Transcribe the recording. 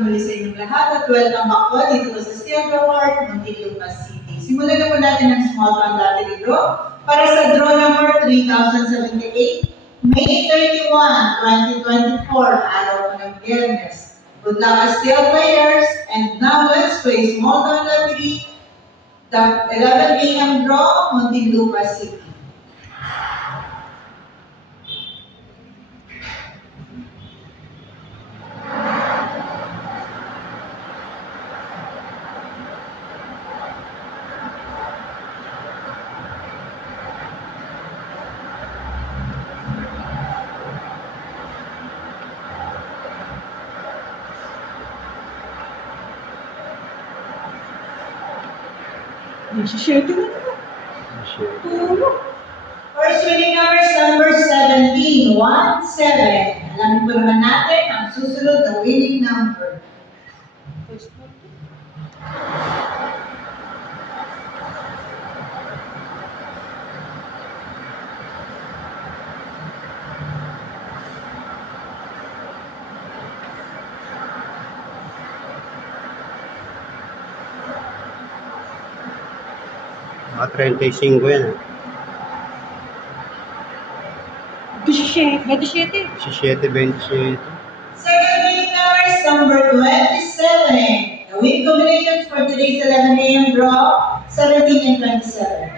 po muli sa inyong lahat at welcome back po dito sa Steel Award, Muntinlupa City. Simulan na po natin ang small round lottery draw para sa draw number 3078, May 31, 2024, araw po ng Biyernes. Good luck as Steel players, and now let's play small round lottery, the 11 a.m. draw, Muntinlupa City. First winning number is number 17, 17. Alamin po naman natin ang susunod na winning number. Mga 35 yan. 27. 17, 27. Second winning number is number 27. The winning combinations for today's 11 a.m. draw, 17 and 27.